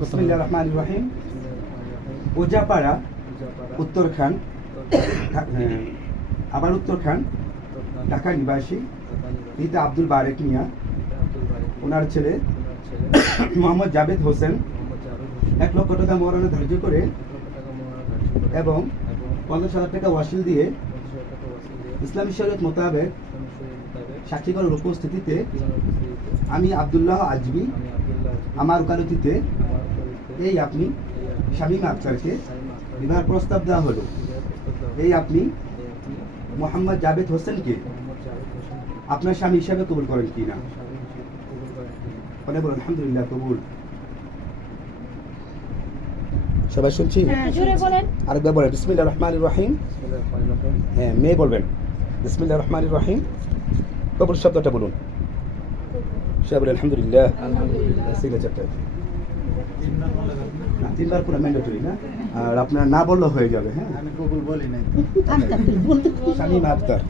বিসমিল্লাহির রহমানির রহিম। ওজাপাড়া উত্তরখান, আবার উত্তরখান, ঢাকা নিবাসী পিতা আব্দুল বারেক মিয়া, ওনার ছেলে মোহাম্মদ জাবেদ হোসেন 1 লক্ষ টাকা মোহরানা ধার্য করে এবং 50,000 টাকা ওয়াসিল দিয়ে ইসলামী শরীয়ত মোতাবেক সাক্ষীগণের উপস্থিতিতে আমি আব্দুল্লাহ আজমি আমার ওকালতিতে এই আপনি শামীম আক্তারকে বিবাহ প্রস্তাব দেওয়া হলো। এই আপনি মোহাম্মদ জাবেদ হোসেনকে আপনার স্বামী হিসাবে কবুল করেন কি না? বলুন আলহামদুলিল্লাহ, কবুল। সবাই শুনছি? আরেকবার বলেন বিসমিল্লাহির রহমানির রহিম। হ্যাঁ, মেয়ে বলবেন বিসমিল্লাহির রহমানির রহিম। কবুল শব্দটা বলুন। সবাই বলেন আলহামদুলিল্লাহ। তিনবার পুরো ম্যান্ডেটরি না, আর আপনার না বললেও হয়ে যাবে। হ্যাঁ, আমি কবুল বলি নাই। শামীম আক্তার।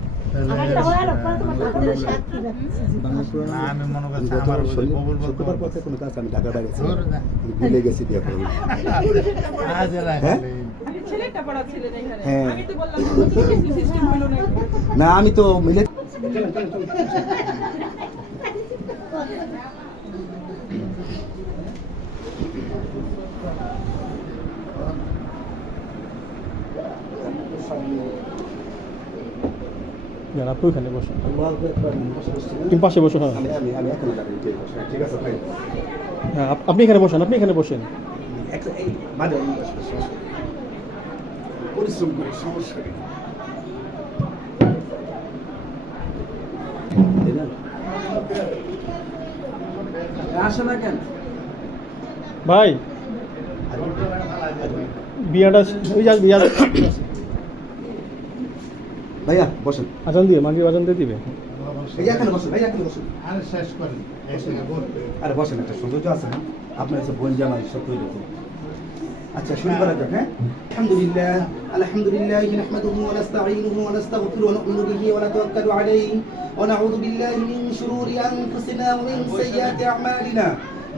আমি মনে করছি আমার কবুল বলতে পথে কোনো কাজ আমি ঢাকা বাইরে ভুলে গেছি দিয়ে না, আমি তো মিলে আপনি ওখানে বসুন, পাশে বসুন। হ্যাঁ, আপনি এখানে বসেন, আপনি এখানে বসেন। পরিশ্রম করে সমস্যা নেই। আসে না কেন ভাই? বিয়াটা ওই যাক, বিয়া ভাইয়া বসেন। আজান দিয়ে মাগরিব আজান দিয়ে দিবে। এখানে বসেন ভাইয়া, এখানে বসেন। আরে শেষ করেন। আরে বসেন, একটা সৌন্দর্য আছে না আপনার, এসে বোন জামাই সব তৈরি করুন। আচ্ছা, শুরু করা যাক। হ্যাঁ, আলহামদুলিল্লাহ আলহামদুলিল্লাহ নাহমাদুহু ওয়া নাস্তাঈনুহু ওয়া নাস্তাগফিরুহু ওয়া নু'মিনু বিহি ওয়া নাতাওয়াক্কালু আলাইহি ওয়া নাউযু বিল্লাহি মিন শুরুরি আনফুসিনা ওয়া মিন সাইয়্যাতি আ'মালিনা।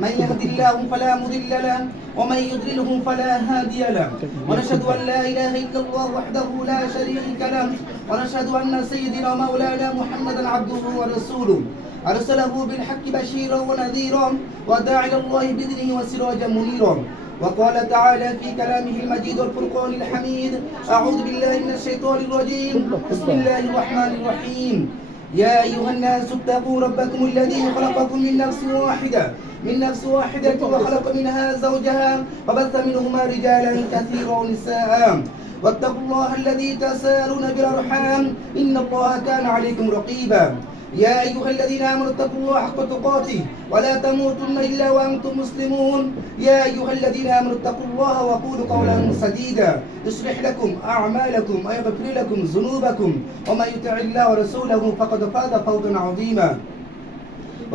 من يهد الله فلا مضل له ومن يضلله فلا هادي له ونشهد أن لا إله إلا الله وحده لا شريك له ونشهد أن سيدنا ومولانا محمدا عبده ورسوله أرسله بالحق بشيرا ونذيرا وداعيا إلى الله بإذنه وسراجا منيرا. وقال تعالى في كلامه المجيد والفرقان الحميد: أعوذ بالله من الشيطان الرجيم، بسم الله الرحمن الرحيم. يا أيها الناس اتقوا ربكم الذي خلقكم من نفس واحدة وخلق منها زوجها وبث منهما رجالا كثيرا ونساء واتقوا الله الذي تساءلون بالأرحام إن الله كان عليكم رقيبا. يا أيها الذين آمنوا اتقوا الله حق تقاته ولا تموتن إلا وأنتم مسلمون. يا أيها الذين آمنوا اتقوا الله وقولوا قولا سديدا يصلح لكم أعمالكم ويغفر لكم ذنوبكم ومن يطع الله ورسوله فقد فاز فوزا عظيما.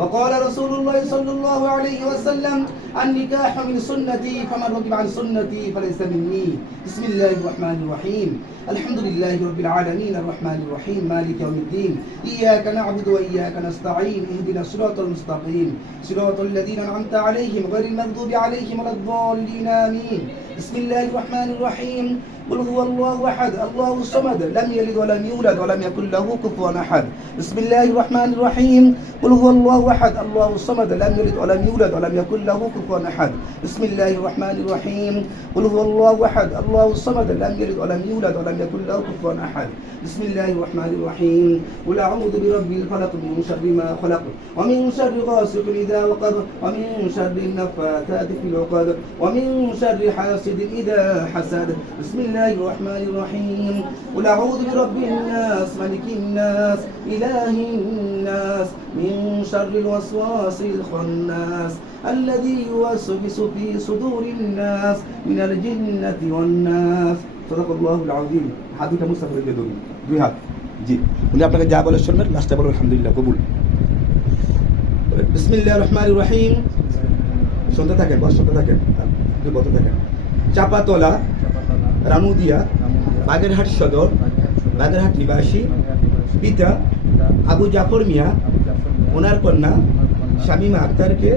وقال رسول الله صلى الله عليه وسلم: النكاح من سنتي فمن رغب عن سنتي فليس مني. بسم الله الرحمن الرحيم. الحمد لله رب العالمين الرحمن الرحيم مالك يوم الدين. إياك نعبد وإياك نستعين. اهدنا الصراط المستقيم صراط الذين أنعمت عليهم غير المغضوب عليهم ولا الضالين آمين. بسم الله الرحمن الرحيم. قل هو الله أحد الله الصمد لم يلد ولم يولد ولم يكن له كفوا أحد. بسم الله الرحمن الرحيم. قل هو الله أحد الله الصمد لم يلد ولم يولد ولم يكن له كفوا أحد. بسم الله الرحمن الرحيم. قل هو الله أحد الله الصمد لم يلد ولم يولد ولم يكن له كفوا أحد. بسم الله الرحمن الرحيم. قل أعوذ برب الفلق من شر ما خلق ومن شر غاسق إذا وقب ومن شر النفاثات في العقد ومن شر حاسد إذا حسد. بسم الله الرحمن الرحيم. قل أعوذ برب الناس ملك الناس إله الناس من شر الوسواس الخناس الذي يوسوس في صدور الناس من الجنة والناس. صدق الله العظيم. হাতটা মুস্তাফির দিয়ে ধরুন, দুই হাত। জি, উনি আপনাকে যা বলে শুনবেন, লাস্টে বলুন আলহামদুলিল্লাহ, কবুল। বিসমিল্লাহির রহমানির রহিম। শুনতে থাকেন, বস শুনতে থাকেন, বলতে থাকেন। চাপাতলা, রানুদিয়া, বাগেরহাট সদর, বাগেরহাট নিবাসী পিতা আবু জাফর মিয়া, ওনার কন্যা শামীমা আক্তারকে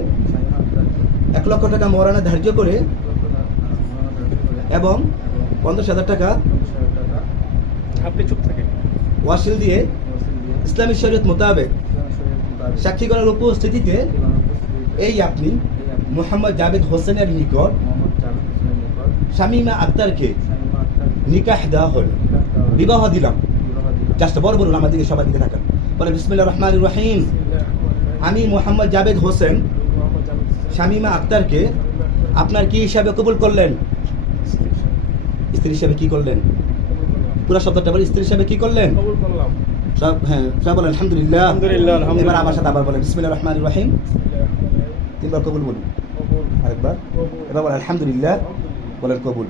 1 লক্ষ টাকা মৌলানা ধার্য করে এবং 50,000 টাকা আপনি চুপ থাকেন। ওয়াসিল দিয়ে ইসলামী শরীয়ত মোতাবেক সাক্ষীগণের উপস্থিতিতে এই আপনি মোহাম্মদ জাভেদ হোসেনের নিকট শামীমা আক্তারকে নিকাহ দেওয়া হল, বিবাহ দিলাম। জাস্ট বড় বলুন, আমার দিকে সবার দিকে থাকেন। বলে বিসমিল্লাহির রহমানির রহিম। আমি মোহাম্মদ জাভেদ হোসেন শামীমা আক্তারকে আপনার কি হিসাবে কবুল করলেন? স্ত্রী হিসাবে কি করলেন? পুরো শব্দটা বলে, স্ত্রী হিসাবে কি করলেন? সব হ্যাঁ, সব বলেন আলহামদুলিল্লাহ। আলহামদুলিল্লাহ, এবার আলহামদুলিল্লাহ। আমার সাথে আবার বলেন বিসমিল্লাহির রহমানির রহিম। 3বার কবুল বলুন, আরেকবার। এবার বলেন আলহামদুলিল্লাহ, বলেন কবুল।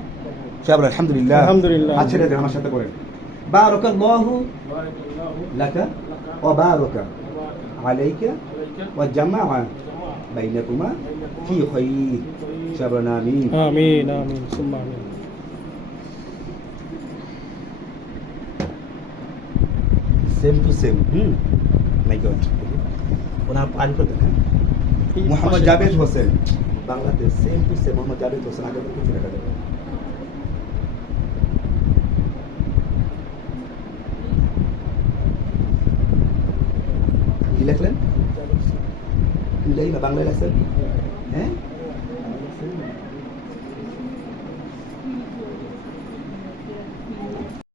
সব বলেন আলহামদুলিল্লাহ। আলহামদুলিল্লাহ। আচ্ছা রে, আমার সাথে করেন। বারাকাল্লাহু লাকা ওয়া বারাকা আলাইকা ওয়া জামাআ বাইনাকুমা ফি খাইর। সব বলেন আমিন। আমিন আমিন সুম্মা আমিন। Same to same. My God, ওনার পান করে দেখান। Mohammad Javed Hossain, Bangladesh, same to same Mohammad Javed Hossain. আগে কিছু দেখা যাবে। কি লিখলেন? ইংরেজি না বাংলায় লেখছেন? হ্যাঁ,